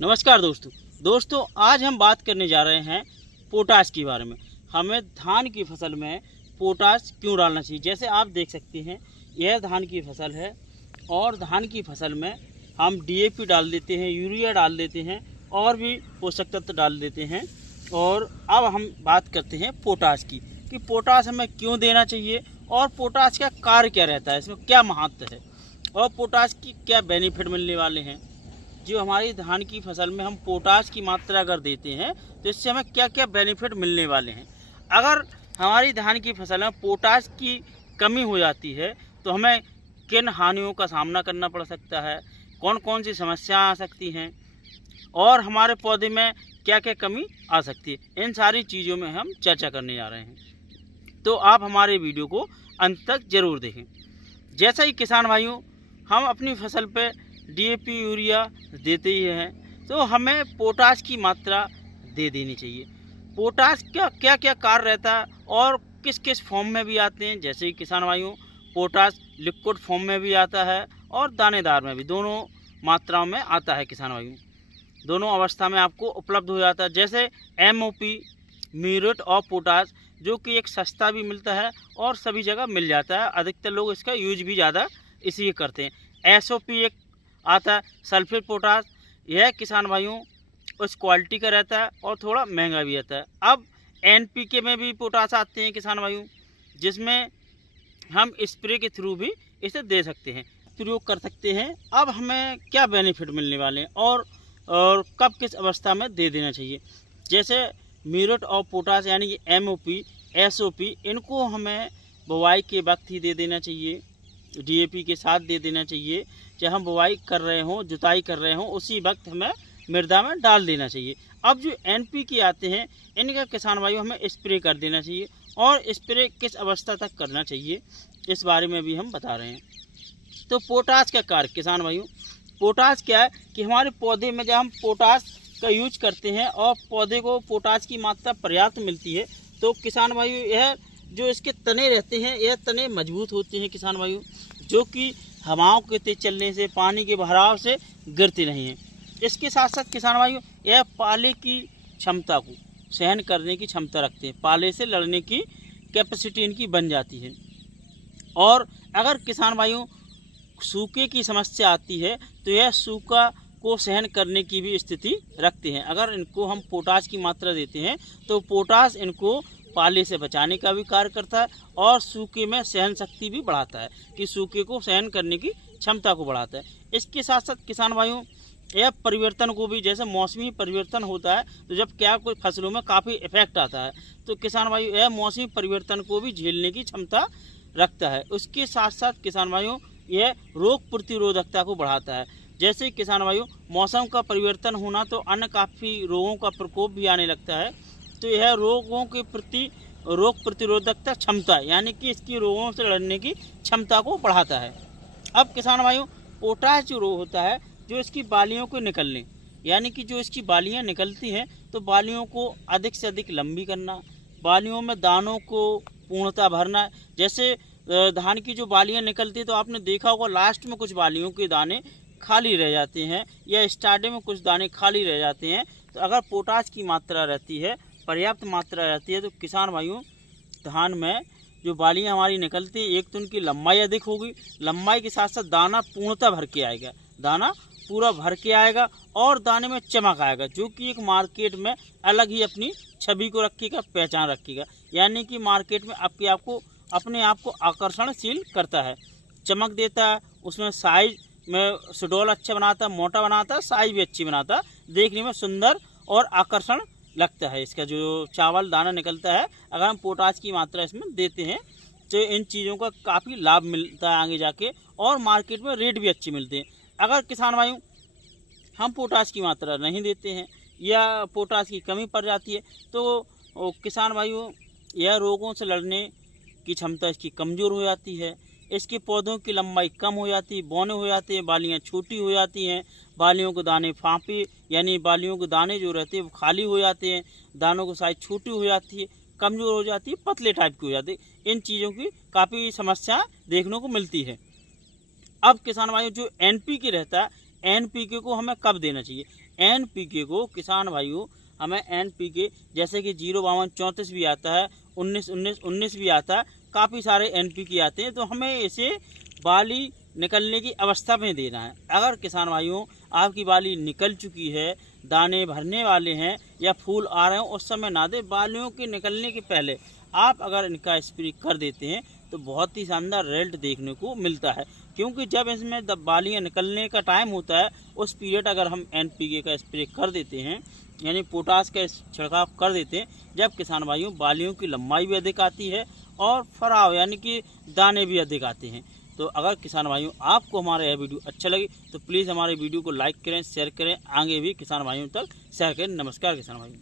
नमस्कार दोस्तों आज हम बात करने जा रहे हैं पोटाश के बारे में। हमें धान की फसल में पोटाश क्यों डालना चाहिए। जैसे आप देख सकते हैं यह धान की फसल है और धान की फसल में हम डीएपी डाल देते हैं, यूरिया डाल देते हैं और भी पोषक तत्व डाल देते हैं। और अब हम बात करते हैं पोटाश की कि पोटाश हमें क्यों देना चाहिए और पोटाश का कार्य क्या रहता है, इसमें क्या महत्व है और पोटाश की क्या बेनिफिट मिलने वाले हैं। जो हमारी धान की फसल में हम पोटाश की मात्रा अगर देते हैं तो इससे हमें क्या क्या बेनिफिट मिलने वाले हैं। अगर हमारी धान की फसल में पोटाश की कमी हो जाती है तो हमें किन हानियों का सामना करना पड़ सकता है, कौन कौन सी समस्याएं आ सकती हैं और हमारे पौधे में क्या क्या कमी आ सकती है, इन सारी चीज़ों में हम चर्चा करने जा रहे हैं। तो आप हमारे वीडियो को अंत तक ज़रूर देखें। जैसा ही किसान भाइयों हम अपनी फसल पे डीएपी यूरिया देते ही हैं तो हमें पोटाश की मात्रा दे देनी चाहिए। पोटाश का क्या क्या कार्य रहता है और किस किस फॉर्म में भी आते हैं। जैसे ही किसान भाइयों पोटाश लिक्विड फॉर्म में भी आता है और दानेदार में भी, दोनों मात्राओं में आता है किसान भाइयों, दोनों अवस्था में आपको उपलब्ध हो जाता है। जैसे एमओपी म्यूरेट और पोटाश जो कि एक सस्ता भी मिलता है और सभी जगह मिल जाता है, अधिकतर लोग इसका यूज भी ज़्यादा इसी करते हैं। एसओपी एक आता है सल्फेट पोटाश, यह किसान भाइयों उस क्वालिटी का रहता है और थोड़ा महंगा भी आता है। अब एनपीके में भी पोटाश आते हैं किसान भाइयों, जिसमें हम स्प्रे के थ्रू भी इसे दे सकते हैं, प्रयोग कर सकते हैं। अब हमें क्या बेनिफिट मिलने वाले हैं और कब किस अवस्था में दे देना चाहिए। जैसे म्यूरेट और पोटाश यानी कि एमओपी एसओपी, इनको हमें बुवाई के वक्त ही दे देना चाहिए, डीएपी के साथ दे देना चाहिए। चाहे हम बुवाई कर रहे हों, जुताई कर रहे हों, उसी वक्त हमें मृदा में डाल देना चाहिए। अब जो एनपीके आते हैं इनका किसान भाइयों हमें स्प्रे कर देना चाहिए और स्प्रे किस अवस्था तक करना चाहिए इस बारे में भी हम बता रहे हैं। तो पोटाश का कार्य किसान भाइयों, पोटाश क्या है कि हमारे पौधे में जब हम पोटाश का यूज करते हैं और पौधे को पोटाश की मात्रा पर्याप्त मिलती है तो किसान भाइयों यह जो इसके तने रहते हैं यह तने मजबूत होते हैं किसान भाइयों, जो कि हवाओं के तेज चलने से, पानी के बहाव से गिरते नहीं हैं। इसके साथ साथ किसान भाइयों यह पाले की क्षमता को सहन करने की क्षमता रखते हैं, पाले से लड़ने की कैपेसिटी इनकी बन जाती है। और अगर किसान भाइयों सूखे की समस्या आती है तो यह सूखा को सहन करने की भी स्थिति रखते हैं। अगर इनको हम पोटाश की मात्रा देते हैं तो पोटाश इनको पाले से बचाने का भी कार्य करता है और सूखे में सहन शक्ति भी बढ़ाता है कि सूखे को सहन करने की क्षमता को बढ़ाता है। इसके साथ साथ किसान भाइयों यह परिवर्तन को भी, जैसे मौसमी परिवर्तन होता है तो जब क्या कोई फसलों में काफ़ी इफेक्ट आता है तो किसान भाइयों यह मौसमी परिवर्तन को भी झेलने की क्षमता रखता है। उसके साथ साथ किसान भाइयों यह रोग प्रतिरोधकता को बढ़ाता है। जैसे किसान भाइयों मौसम का परिवर्तन होना तो अन्य काफ़ी रोगों का प्रकोप भी आने लगता है, तो यह रोगों के प्रति रोग प्रतिरोधकता क्षमता यानी कि इसकी रोगों से लड़ने की क्षमता को बढ़ाता है। अब किसान भाइयों पोटाश जो रोग होता है जो इसकी बालियों को निकलने, यानी कि जो इसकी बालियां निकलती हैं तो बालियों को अधिक से अधिक लंबी करना, बालियों में दानों को पूर्णतः भरना। जैसे धान की जो बालियां निकलती हैं तो आपने देखा होगा लास्ट में कुछ बालियों के दाने खाली रह जाते हैं या स्टार्टिंग में कुछ दाने खाली रह जाते हैं। तो अगर पोटाश की मात्रा रहती है, पर्याप्त मात्रा रहती है, तो किसान भाइयों धान में जो बालियां हमारी निकलती हैं एक तो उनकी लंबाई अधिक होगी, लंबाई के साथ साथ दाना पूर्णतः भर के आएगा, दाना पूरा भर के आएगा और दाने में चमक आएगा, जो कि एक मार्केट में अलग ही अपनी छवि को रखेगा, पहचान रखेगा। यानी कि मार्केट में अपने आप को आकर्षणशील करता है, चमक देता है, उसमें साइज में सुडौल अच्छा बनाता है, मोटा बनाता है, साइज भी अच्छी बनाता है, देखने में सुंदर और आकर्षण लगता है। इसका जो चावल दाना निकलता है अगर हम पोटाश की मात्रा इसमें देते हैं तो इन चीज़ों का काफ़ी लाभ मिलता है आगे जाके और मार्केट में रेट भी अच्छे मिलते हैं। अगर किसान भाइयों हम पोटाश की मात्रा नहीं देते हैं या पोटाश की कमी पड़ जाती है तो किसान भाइयों यह रोगों से लड़ने की क्षमता इसकी कमज़ोर हो जाती है, इसके पौधों की लंबाई कम हो जाती है, बौने हो जाते हैं, बालियाँ छोटी हो जाती हैं, बालियों के दाने फांपे यानी बालियों के दाने जो रहते हैं वो खाली हो जाते हैं, दानों की साइज छोटी हो जाती है, कमज़ोर हो जाती है, पतले टाइप की हो जाती है। इन चीज़ों की काफ़ी समस्या देखने को मिलती है। अब किसान भाइयों जो एनपीके रहता है NPK को हमें कब देना चाहिए। NPK को किसान भाइयों हमें NPK जैसे कि 05234 भी आता है, 19 भी आता है, काफ़ी सारे NPK आते हैं, तो हमें इसे बाली निकलने की अवस्था में देना है। अगर किसान भाइयों आपकी बाली निकल चुकी है, दाने भरने वाले हैं या फूल आ रहे हैं, उस समय ना दे। बालियों के निकलने के पहले आप अगर इनका स्प्रे कर देते हैं तो बहुत ही शानदार रिजल्ट देखने को मिलता है, क्योंकि जब इसमें बालियाँ निकलने का टाइम होता है उस पीरियड अगर हम NPK का स्प्रे कर देते हैं, यानी पोटास का छिड़काव कर देते हैं, जब किसान भाइयों बालियों की लंबाई भी अधिक आती है और फराव यानी कि दाने भी अधिक आते हैं। तो अगर किसान भाइयों आपको हमारा यह वीडियो अच्छा लगे तो प्लीज़ हमारे वीडियो को लाइक करें, शेयर करें, आगे भी किसान भाइयों तक शेयर करें। नमस्कार किसान भाइयों।